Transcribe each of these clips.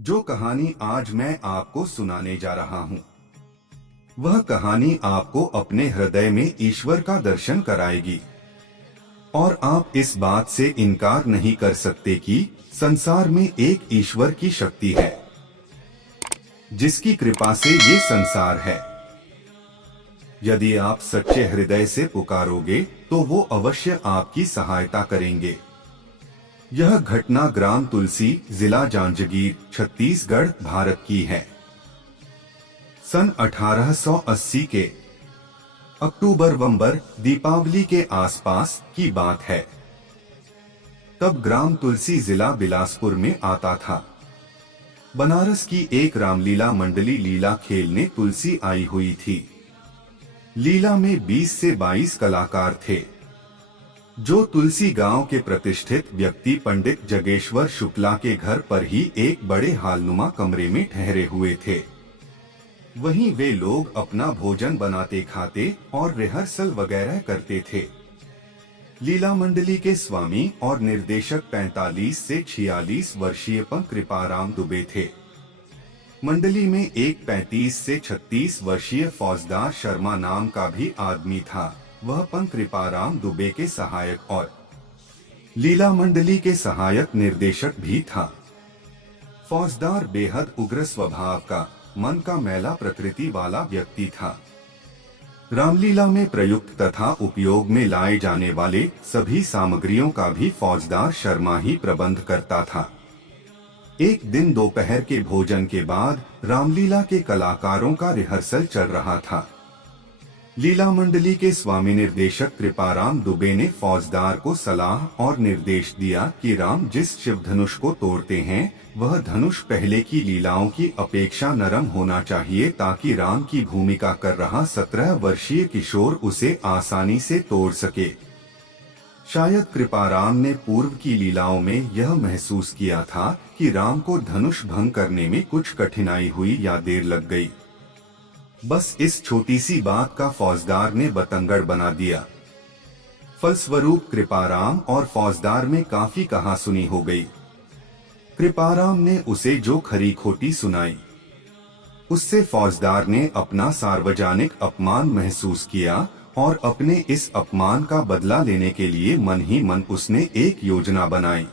जो कहानी आज मैं आपको सुनाने जा रहा हूँ, वह कहानी आपको अपने हृदय में ईश्वर का दर्शन कराएगी और आप इस बात से इनकार नहीं कर सकते कि संसार में एक ईश्वर की शक्ति है, जिसकी कृपा से ये संसार है। यदि आप सच्चे हृदय से पुकारोगे तो वो अवश्य आपकी सहायता करेंगे। यह घटना ग्राम तुलसी, जिला जांजगीर, छत्तीसगढ़, भारत की है। सन 1880 के अक्टूबर-नवंबर दीपावली के आसपास की बात है। तब ग्राम तुलसी जिला बिलासपुर में आता था। बनारस की एक रामलीला मंडली लीला खेलने तुलसी आई हुई थी। लीला में 20 से 22 कलाकार थे, जो तुलसी गांव के प्रतिष्ठित व्यक्ति पंडित जगेश्वर शुक्ला के घर पर ही एक बड़े हालनुमा कमरे में ठहरे हुए थे। वहीं वे लोग अपना भोजन बनाते, खाते और रिहर्सल वगैरह करते थे। लीला मंडली के स्वामी और निर्देशक 45 से 46 वर्षीय पंक कृपाराम दुबे थे। मंडली में एक 35 से 36 वर्षीय फौजदार शर्मा नाम का भी आदमी था। वह पंक कृपाराम दुबे के सहायक और लीला मंडली के सहायक निर्देशक भी था। फौजदार बेहद उग्र स्वभाव का, मन का मैला प्रकृति वाला व्यक्ति था। रामलीला में प्रयुक्त तथा उपयोग में लाए जाने वाले सभी सामग्रियों का भी फौजदार शर्मा ही प्रबंध करता था। एक दिन दोपहर के भोजन के बाद रामलीला के कलाकारों का रिहर्सल चल रहा था। लीला मंडली के स्वामी निर्देशक कृपाराम दुबे ने फौजदार को सलाह और निर्देश दिया कि राम जिस शिव धनुष को तोड़ते हैं, वह धनुष पहले की लीलाओं की अपेक्षा नरम होना चाहिए, ताकि राम की भूमिका कर रहा 17 वर्षीय किशोर उसे आसानी से तोड़ सके। शायद कृपाराम ने पूर्व की लीलाओं में यह महसूस किया था कि राम को धनुष भंग करने में कुछ कठिनाई हुई या देर लग गई। बस इस छोटी सी बात का फौजदार ने बतंगड़ बना दिया। फलस्वरूप कृपाराम और फौजदार में काफी कहासुनी हो गई। कृपाराम ने उसे जो खरी खोटी सुनाई, उससे फौजदार ने अपना सार्वजनिक अपमान महसूस किया और अपने इस अपमान का बदला लेने के लिए मन ही मन उसने एक योजना बनाई।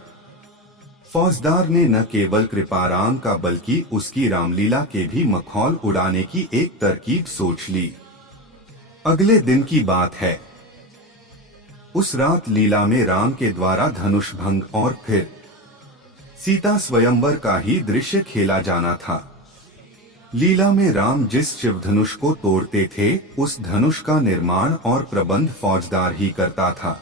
फौजदार ने न केवल कृपाराम का बल्कि उसकी रामलीला के भी मखौल उड़ाने की एक तरकीब सोच ली। अगले दिन की बात है। उस रात लीला में राम के द्वारा धनुष भंग और फिर सीता स्वयंवर का ही दृश्य खेला जाना था। लीला में राम जिस शिव धनुष को तोड़ते थे, उस धनुष का निर्माण और प्रबंध फौजदार ही करता था।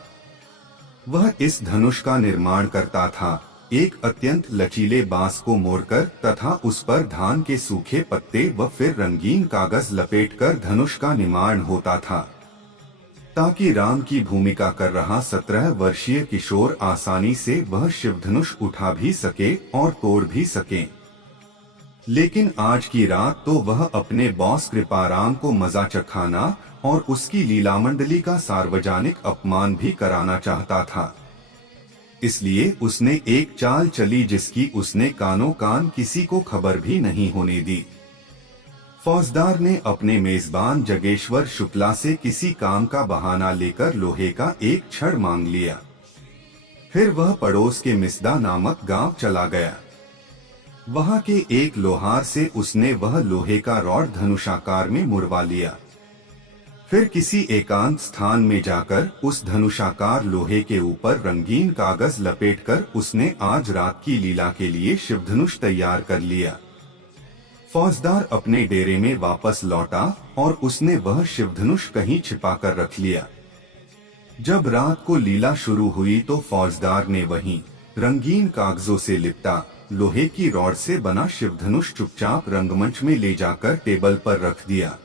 वह इस धनुष का निर्माण करता था एक अत्यंत लचीले बांस को मोड़कर तथा उस पर धान के सूखे पत्ते व फिर रंगीन कागज लपेटकर धनुष का निर्माण होता था, ताकि राम की भूमिका कर रहा 17 वर्षीय किशोर आसानी से वह शिव धनुष उठा भी सके और तोड़ भी सके। लेकिन आज की रात तो वह अपने बॉस कृपाराम को मजा चखाना और उसकी लीला मंडली का सार्वजनिक अपमान भी कराना चाहता था। इसलिए उसने एक चाल चली जिसकी उसने कानों कान किसी को खबर भी नहीं होने दी। फौजदार ने अपने मेजबान जगेश्वर शुक्ला से किसी काम का बहाना लेकर लोहे का एक छड़ मांग लिया। फिर वह पड़ोस के मिसदा नामक गांव चला गया। वहां के एक लोहार से उसने वह लोहे का रॉड धनुषाकार में मुड़वा लिया। फिर किसी एकांत स्थान में जाकर उस धनुषाकार लोहे के ऊपर रंगीन कागज लपेटकर उसने आज रात की लीला के लिए शिवधनुष तैयार कर लिया। फौजदार अपने डेरे में वापस लौटा और उसने वह शिवधनुष कहीं छिपाकर रख लिया। जब रात को लीला शुरू हुई तो फौजदार ने वहीं रंगीन कागजों से लिपटा लोहे की रॉड से बना शिवधनुष चुपचाप रंगमंच में ले जाकर टेबल पर रख दिया।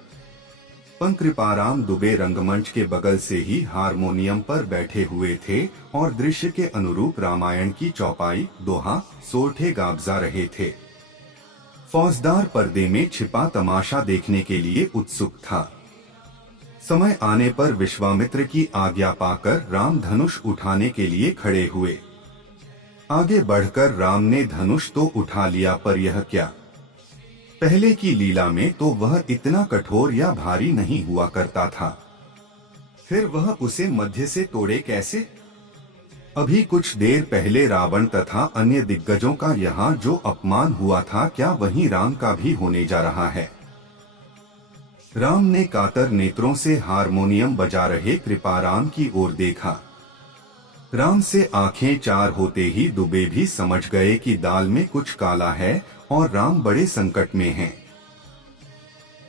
पंक कृपाराम दुबे रंगमंच के बगल से ही हारमोनियम पर बैठे हुए थे और दृश्य के अनुरूप रामायण की चौपाई, दोहा, सोरठे गाबजा रहे थे। फौजदार पर्दे में छिपा तमाशा देखने के लिए उत्सुक था। समय आने पर विश्वामित्र की आज्ञा पाकर राम धनुष उठाने के लिए खड़े हुए। आगे बढ़कर राम ने धनुष तो उठा लिया, पर यह क्या, पहले की लीला में तो वह इतना कठोर या भारी नहीं हुआ करता था, फिर वह उसे मध्य से तोड़े कैसे। अभी कुछ देर पहले रावण तथा अन्य दिग्गजों का यहाँ जो अपमान हुआ था, क्या वही राम का भी होने जा रहा है। राम ने कातर नेत्रों से हारमोनियम बजा रहे कृपाराम की ओर देखा। राम से आंखें चार होते ही दुबे भी समझ गए कि दाल में कुछ काला है और राम बड़े संकट में हैं।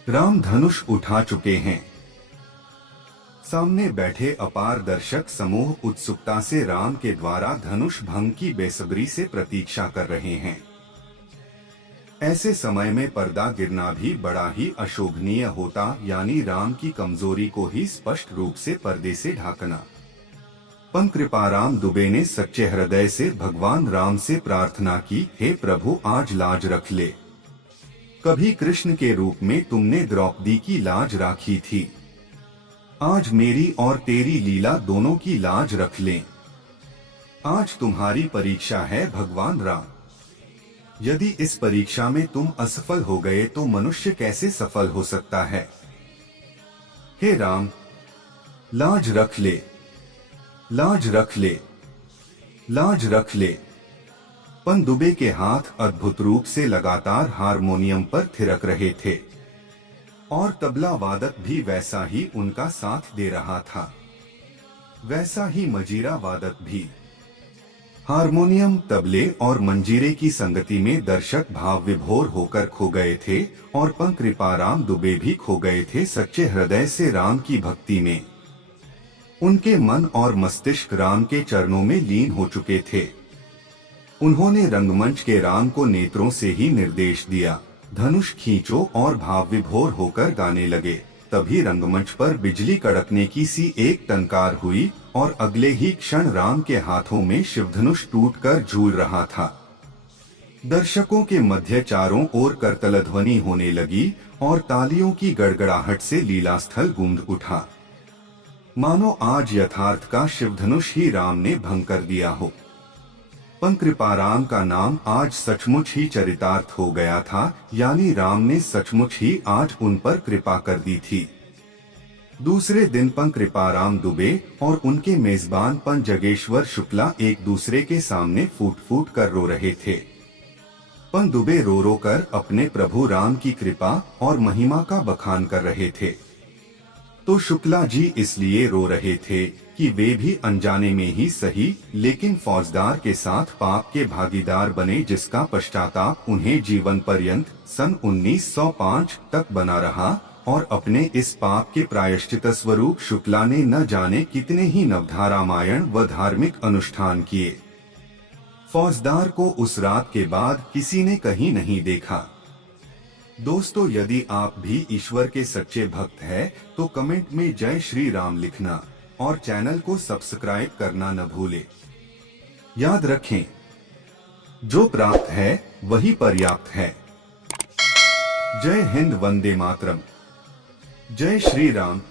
राम धनुष उठा चुके हैं। सामने बैठे अपार दर्शक समूह उत्सुकता से राम के द्वारा धनुष भंग की बेसब्री से प्रतीक्षा कर रहे हैं। ऐसे समय में पर्दा गिरना भी बड़ा ही अशोभनीय होता, यानी राम की कमजोरी को ही स्पष्ट रूप से पर्दे से ढाकना। पण कृपाराम दुबे ने सच्चे हृदय से भगवान राम से प्रार्थना की, हे प्रभु आज लाज रख ले। कभी कृष्ण के रूप में तुमने द्रौपदी की लाज राखी थी, आज मेरी और तेरी लीला दोनों की लाज रख लें। आज तुम्हारी परीक्षा है भगवान राम। यदि इस परीक्षा में तुम असफल हो गए तो मनुष्य कैसे सफल हो सकता है। हे राम, लाज रख ले, लाज रख ले, लाज रख ले। पण दुबे के हाथ अद्भुत रूप से लगातार हारमोनियम पर थिरक रहे थे और तबला वादक भी वैसा ही उनका साथ दे रहा था, वैसा ही मजीरा वादक भी। हारमोनियम, तबले और मंजीरे की संगति में दर्शक भाव विभोर होकर खो गए थे और पण कृपाराम दुबे भी खो गए थे सच्चे हृदय से राम की भक्ति में। उनके मन और मस्तिष्क राम के चरणों में लीन हो चुके थे। उन्होंने रंगमंच के राम को नेत्रों से ही निर्देश दिया, धनुष खींचो, और भाव विभोर होकर गाने लगे। तभी रंगमंच पर बिजली कड़कने की सी एक टंकार हुई और अगले ही क्षण राम के हाथों में शिवधनुष टूटकर झूल रहा था। दर्शकों के मध्य चारों ओर करतलध्वनि होने लगी और तालियों की गड़गड़ाहट से लीलास्थल गूंज उठा, मानो आज यथार्थ का शिवधनुष ही राम ने भंग कर दिया हो। पण कृपाराम का नाम आज सचमुच ही चरितार्थ हो गया था, यानी राम ने सचमुच ही आज उन पर कृपा कर दी थी। दूसरे दिन पण कृपाराम दुबे और उनके मेजबान पण जगेश्वर शुक्ला एक दूसरे के सामने फूट फूट कर रो रहे थे। पण दुबे रो रो कर अपने प्रभु राम की कृपा और महिमा का बखान कर रहे थे, तो शुक्ला जी इसलिए रो रहे थे कि वे भी अनजाने में ही सही, लेकिन फौजदार के साथ पाप के भागीदार बने, जिसका पश्चाताप उन्हें जीवन पर्यंत सन 1905 तक बना रहा। और अपने इस पाप के प्रायश्चित स्वरूप शुक्ला ने न जाने कितने ही नवधा रामायण व धार्मिक अनुष्ठान किए। फौजदार को उस रात के बाद किसी ने कहीं नहीं देखा। दोस्तों, यदि आप भी ईश्वर के सच्चे भक्त हैं तो कमेंट में जय श्री राम लिखना और चैनल को सब्सक्राइब करना न भूलें। याद रखें, जो प्राप्त है वही पर्याप्त है। जय हिंद, वंदे मातरम। जय श्री राम।